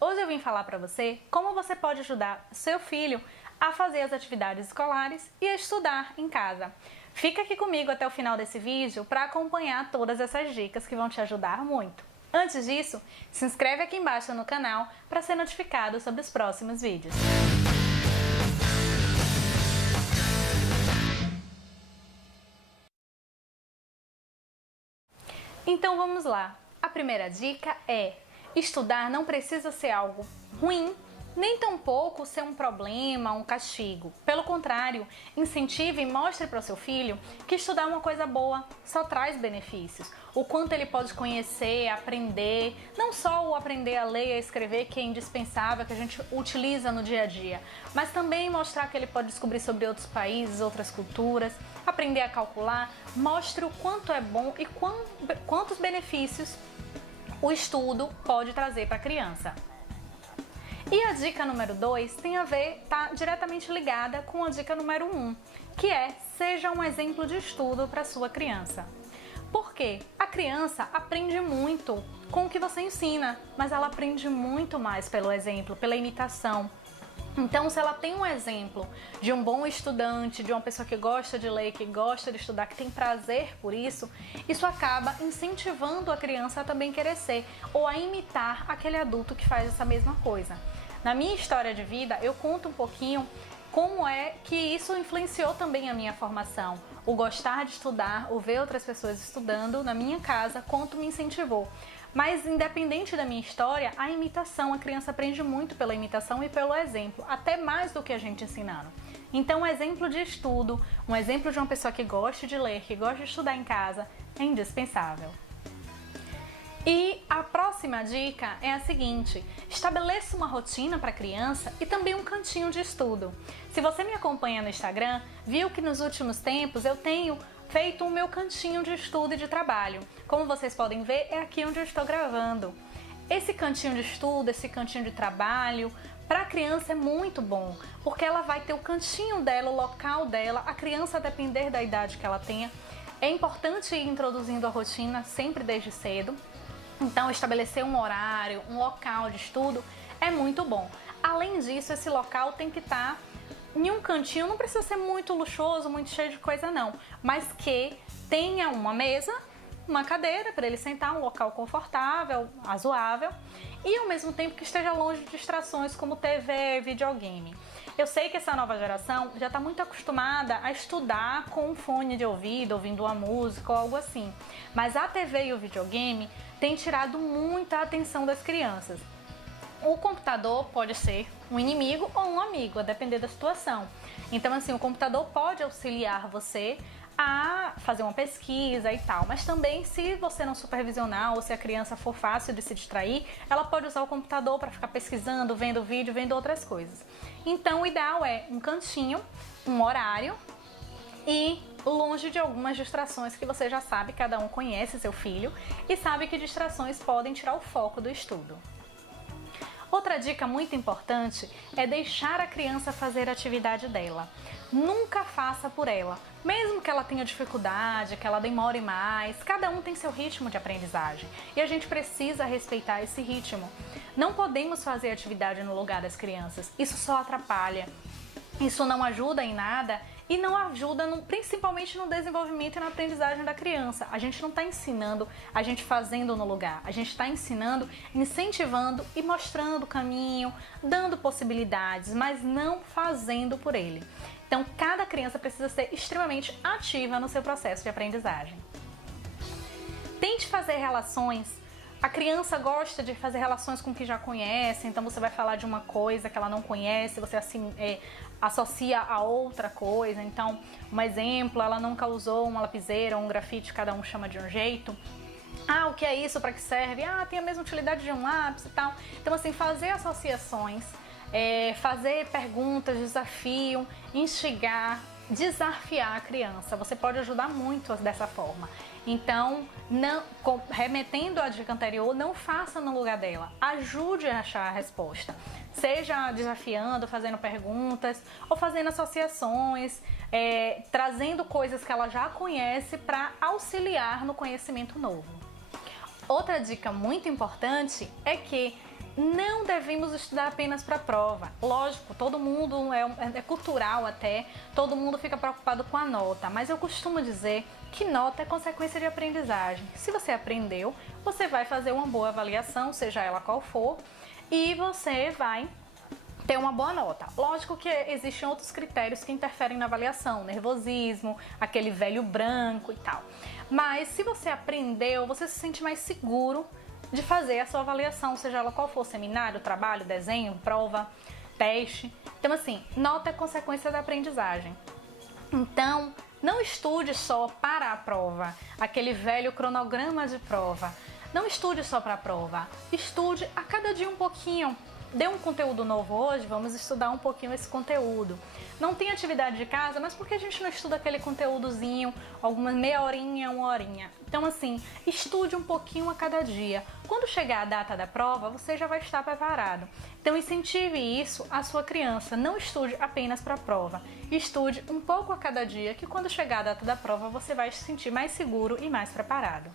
Hoje eu vim falar para você como você pode ajudar seu filho a fazer as atividades escolares e a estudar em casa. Fica aqui comigo até o final desse vídeo para acompanhar todas essas dicas que vão te ajudar muito. Antes disso, se inscreve aqui embaixo no canal para ser notificado sobre os próximos vídeos. Então vamos lá. A primeira dica é: estudar não precisa ser algo ruim, nem tampouco ser um problema, um castigo. Pelo contrário, incentive e mostre para o seu filho que estudar é uma coisa boa, só traz benefícios. O quanto ele pode conhecer, aprender, não só o aprender a ler e a escrever, que é indispensável, que a gente utiliza no dia a dia, mas também mostrar que ele pode descobrir sobre outros países, outras culturas, aprender a calcular. Mostre o quanto é bom e quantos benefícios o estudo pode trazer para a criança. E a dica número 2 está diretamente ligada com a dica número 1, que é: seja um exemplo de estudo para sua criança. Por quê? A criança aprende muito com o que você ensina, mas ela aprende muito mais pelo exemplo, pela imitação. Então, se ela tem um exemplo de um bom estudante, de uma pessoa que gosta de ler, que gosta de estudar, que tem prazer por isso, isso acaba incentivando a criança a também querer ser ou a imitar aquele adulto que faz essa mesma coisa. Na minha história de vida, eu conto um pouquinho como é que isso influenciou também a minha formação. O gostar de estudar, o ver outras pessoas estudando na minha casa, quanto me incentivou. Mas independente da minha história, a imitação, a criança aprende muito pela imitação e pelo exemplo, até mais do que a gente ensinando. Então, um exemplo de estudo, um exemplo de uma pessoa que gosta de ler, que gosta de estudar em casa, é indispensável. E a próxima dica é a seguinte: estabeleça uma rotina para a criança e também um cantinho de estudo. Se você me acompanha no Instagram, viu que nos últimos tempos eu tenho feito o meu cantinho de estudo e de trabalho. Como vocês podem ver, é aqui onde eu estou gravando. Esse cantinho de estudo, esse cantinho de trabalho, para a criança é muito bom, porque ela vai ter o cantinho dela, o local dela. A criança, a depender da idade que ela tenha, é importante ir introduzindo a rotina sempre desde cedo. Então, estabelecer um horário, um local de estudo é muito bom. Além disso, esse local tem que estar em um cantinho, não precisa ser muito luxuoso, muito cheio de coisa não, mas que tenha uma mesa, uma cadeira para ele sentar, um local confortável, razoável, e ao mesmo tempo que esteja longe de distrações como TV, videogame. Eu sei que essa nova geração já está muito acostumada a estudar com um fone de ouvido, ouvindo uma música ou algo assim, mas a TV e o videogame têm tirado muita atenção das crianças. O computador pode ser um inimigo ou um amigo, a depender da situação. Então, assim, o computador pode auxiliar você a fazer uma pesquisa e tal, mas também, se você não supervisionar ou se a criança for fácil de se distrair, ela pode usar o computador para ficar pesquisando, vendo vídeo, vendo outras coisas. Então, o ideal é um cantinho, um horário e longe de algumas distrações que você já sabe, cada um conhece seu filho e sabe que distrações podem tirar o foco do estudo. Outra dica muito importante é deixar a criança fazer a atividade dela. Nunca faça por ela. Mesmo que ela tenha dificuldade, que ela demore mais, cada um tem seu ritmo de aprendizagem e a gente precisa respeitar esse ritmo. Não podemos fazer atividade no lugar das crianças, isso só atrapalha, isso não ajuda em nada e não ajuda principalmente no desenvolvimento e na aprendizagem da criança. A gente não está ensinando a gente fazendo no lugar, a gente está ensinando, incentivando e mostrando o caminho, dando possibilidades, mas não fazendo por ele. Então, cada criança precisa ser extremamente ativa no seu processo de aprendizagem. Tente fazer relações. A criança gosta de fazer relações com o que já conhece, então você vai falar de uma coisa que ela não conhece, você assim, associa a outra coisa. Então, um exemplo, ela nunca usou uma lapiseira ou um grafite, cada um chama de um jeito. Ah, o que é isso? Para que serve? Ah, tem a mesma utilidade de um lápis e tal. Então, assim, fazer associações, fazer perguntas, desafio, instigar, desafiar a criança. Você pode ajudar muito dessa forma. Então, remetendo à dica anterior, não faça no lugar dela. Ajude a achar a resposta. Seja desafiando, fazendo perguntas ou fazendo associações, trazendo coisas que ela já conhece para auxiliar no conhecimento novo. Outra dica muito importante é que não devemos estudar apenas para a prova. Lógico, todo mundo é cultural até, todo mundo fica preocupado com a nota, mas eu costumo dizer que nota é consequência de aprendizagem. Se você aprendeu, você vai fazer uma boa avaliação, seja ela qual for, e você vai ter uma boa nota. Lógico que existem outros critérios que interferem na avaliação, nervosismo, aquele velho branco e tal. Mas se você aprendeu, você se sente mais seguro de fazer a sua avaliação, seja ela qual for, seminário, trabalho, desenho, prova, teste. Então assim, nota é consequência da aprendizagem. Então, não estude só para a prova, aquele velho cronograma de prova. Não estude só para a prova, estude a cada dia um pouquinho. Deu um conteúdo novo hoje, vamos estudar um pouquinho esse conteúdo. Não tem atividade de casa, mas por que a gente não estuda aquele conteúdozinho, alguma meia horinha, uma horinha? Então assim, estude um pouquinho a cada dia. Quando chegar a data da prova, você já vai estar preparado. Então incentive isso à sua criança, não estude apenas para a prova. Estude um pouco a cada dia, que quando chegar a data da prova, você vai se sentir mais seguro e mais preparado.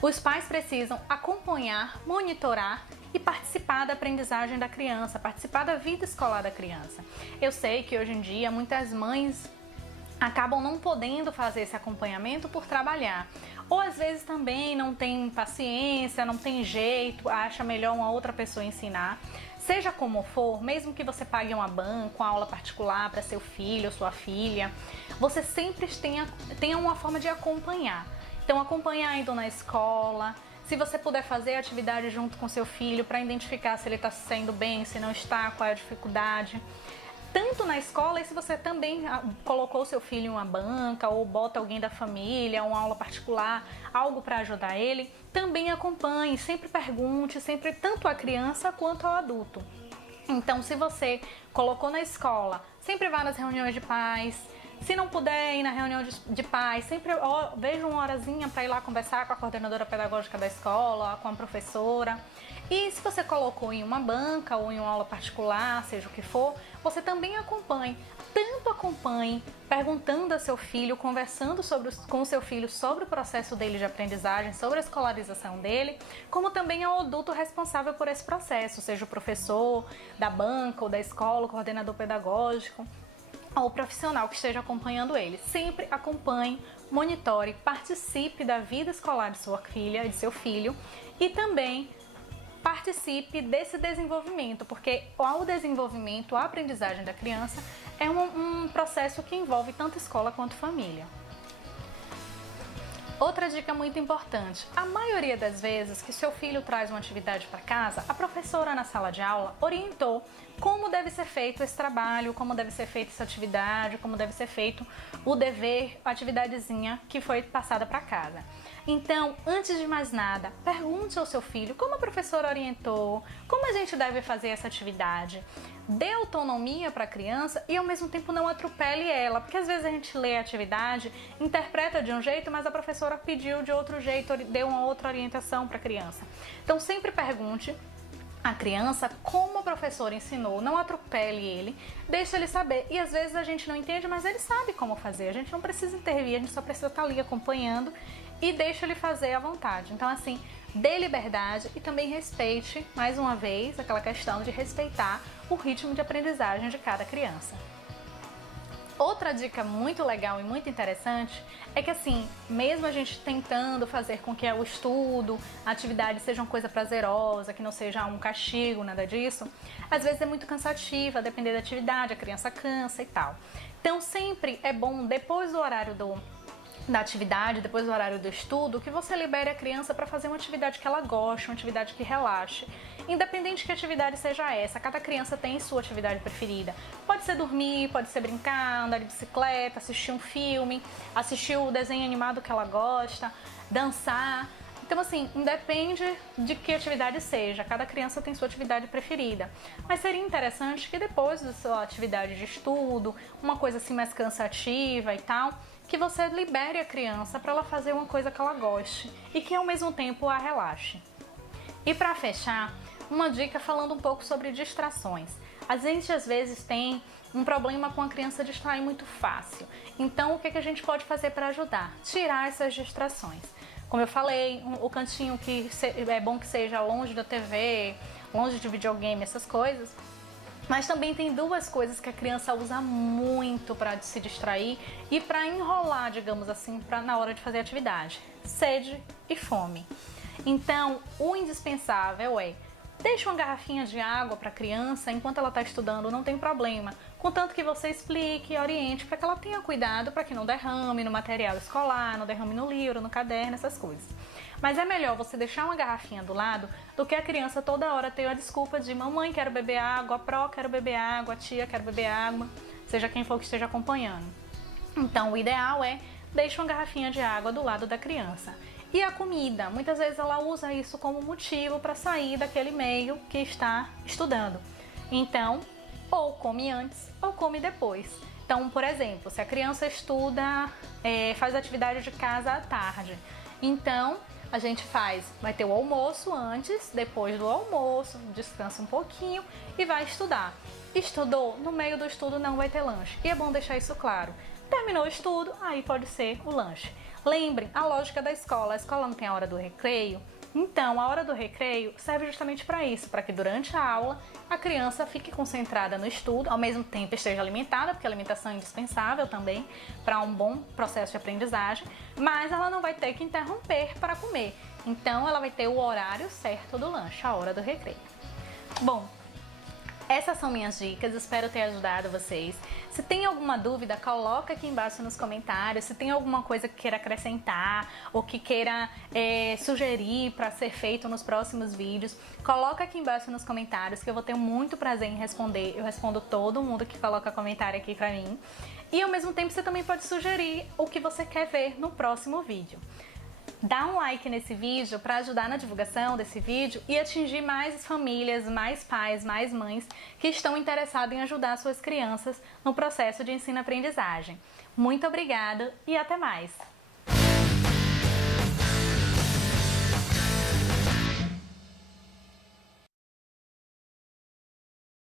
Os pais precisam acompanhar, monitorar e participar da aprendizagem da criança, participar da vida escolar da criança. Eu sei que hoje em dia muitas mães acabam não podendo fazer esse acompanhamento por trabalhar. Ou às vezes também não tem paciência, não tem jeito, acha melhor uma outra pessoa ensinar. Seja como for, mesmo que você pague uma banca, uma aula particular para seu filho ou sua filha, você sempre tenha uma forma de acompanhar. Então acompanhar indo na escola, se você puder fazer atividade junto com seu filho para identificar se ele está se saindo bem, se não está, qual é a dificuldade. Tanto na escola, e se você também colocou seu filho em uma banca ou bota alguém da família, uma aula particular, algo para ajudar ele, também acompanhe, sempre pergunte, sempre tanto a criança quanto ao adulto. Então, se você colocou na escola, sempre vá nas reuniões de pais. Se não puder ir na reunião de pais, sempre veja uma horazinha para ir lá conversar com a coordenadora pedagógica da escola, com a professora. E se você colocou em uma banca ou em uma aula particular, seja o que for, você também acompanhe. Tanto acompanhe perguntando a seu filho, conversando com o seu filho sobre o processo dele de aprendizagem, sobre a escolarização dele, como também ao adulto responsável por esse processo, seja o professor da banca ou da escola, o coordenador pedagógico, ou o profissional que esteja acompanhando ele. Sempre acompanhe, monitore, participe da vida escolar de sua filha e de seu filho e também participe desse desenvolvimento, porque o desenvolvimento, a aprendizagem da criança é um processo que envolve tanto escola quanto família. Outra dica muito importante, a maioria das vezes que seu filho traz uma atividade para casa, a professora na sala de aula orientou como deve ser feito esse trabalho, como deve ser feita essa atividade, como deve ser feito o dever, a atividadezinha que foi passada para casa. Então, antes de mais nada, pergunte ao seu filho como a professora orientou, como a gente deve fazer essa atividade. Dê autonomia para a criança e ao mesmo tempo não atropele ela, porque às vezes a gente lê a atividade, interpreta de um jeito, mas a professora pediu de outro jeito, deu uma outra orientação para a criança. Então sempre pergunte a criança como a professora ensinou, não atropele ele, deixe ele saber. E às vezes a gente não entende, mas ele sabe como fazer, a gente não precisa intervir, a gente só precisa estar ali acompanhando e deixa ele fazer à vontade. Então assim, dê liberdade e também respeite, mais uma vez, aquela questão de respeitar o ritmo de aprendizagem de cada criança. Outra dica muito legal e muito interessante é que assim, mesmo a gente tentando fazer com que o estudo, a atividade seja uma coisa prazerosa, que não seja um castigo, nada disso, às vezes é muito cansativa, depender da atividade, a criança cansa e tal. Então sempre é bom, depois do horário da atividade, depois do horário do estudo, que você libere a criança para fazer uma atividade que ela goste, uma atividade que relaxe. Independente que atividade seja essa, cada criança tem sua atividade preferida. Pode ser dormir, pode ser brincar, andar de bicicleta, assistir um filme, assistir o desenho animado que ela gosta, dançar. Então assim, independe de que atividade seja, cada criança tem sua atividade preferida. Mas seria interessante que depois da sua atividade de estudo, uma coisa assim mais cansativa e tal, que você libere a criança para ela fazer uma coisa que ela goste e que ao mesmo tempo a relaxe. E para fechar, uma dica falando um pouco sobre distrações. A gente às vezes tem um problema com a criança distrair muito fácil. Então o que a gente pode fazer para ajudar? Tirar essas distrações. Como eu falei, o cantinho que é bom que seja longe da TV, longe de videogame, essas coisas. Mas também tem duas coisas que a criança usa muito para se distrair e para enrolar, digamos assim, na hora de fazer atividade: sede e fome. Então, o indispensável é: deixa uma garrafinha de água para a criança enquanto ela está estudando, não tem problema. Contanto que você explique e oriente para que ela tenha cuidado para que não derrame no material escolar, não derrame no livro, no caderno, essas coisas. Mas é melhor você deixar uma garrafinha do lado do que a criança toda hora ter a desculpa de: mamãe, quero beber água, pró, quero beber água, tia, quero beber água, seja quem for que esteja acompanhando. Então, o ideal é: deixa uma garrafinha de água do lado da criança. E a comida, muitas vezes ela usa isso como motivo para sair daquele meio que está estudando. Então, ou come antes ou come depois. Então, por exemplo, se a criança estuda, faz atividade de casa à tarde, então a gente vai ter o almoço antes, depois do almoço, descansa um pouquinho e vai estudar. Estudou, no meio do estudo não vai ter lanche. E é bom deixar isso claro. Terminou o estudo, aí pode ser o lanche. Lembrem a lógica da escola. A escola não tem a hora do recreio? Então, a hora do recreio serve justamente para isso, para que durante a aula a criança fique concentrada no estudo, ao mesmo tempo esteja alimentada, porque a alimentação é indispensável também para um bom processo de aprendizagem, mas ela não vai ter que interromper para comer. Então, ela vai ter o horário certo do lanche, a hora do recreio. Bom, essas são minhas dicas, espero ter ajudado vocês. Se tem alguma dúvida, coloca aqui embaixo nos comentários. Se tem alguma coisa que queira acrescentar ou que queira sugerir para ser feito nos próximos vídeos, coloca aqui embaixo nos comentários que eu vou ter muito prazer em responder. Eu respondo todo mundo que coloca comentário aqui pra mim. E ao mesmo tempo você também pode sugerir o que você quer ver no próximo vídeo. Dá um like nesse vídeo para ajudar na divulgação desse vídeo e atingir mais famílias, mais pais, mais mães que estão interessados em ajudar suas crianças no processo de ensino-aprendizagem. Muito obrigada e até mais!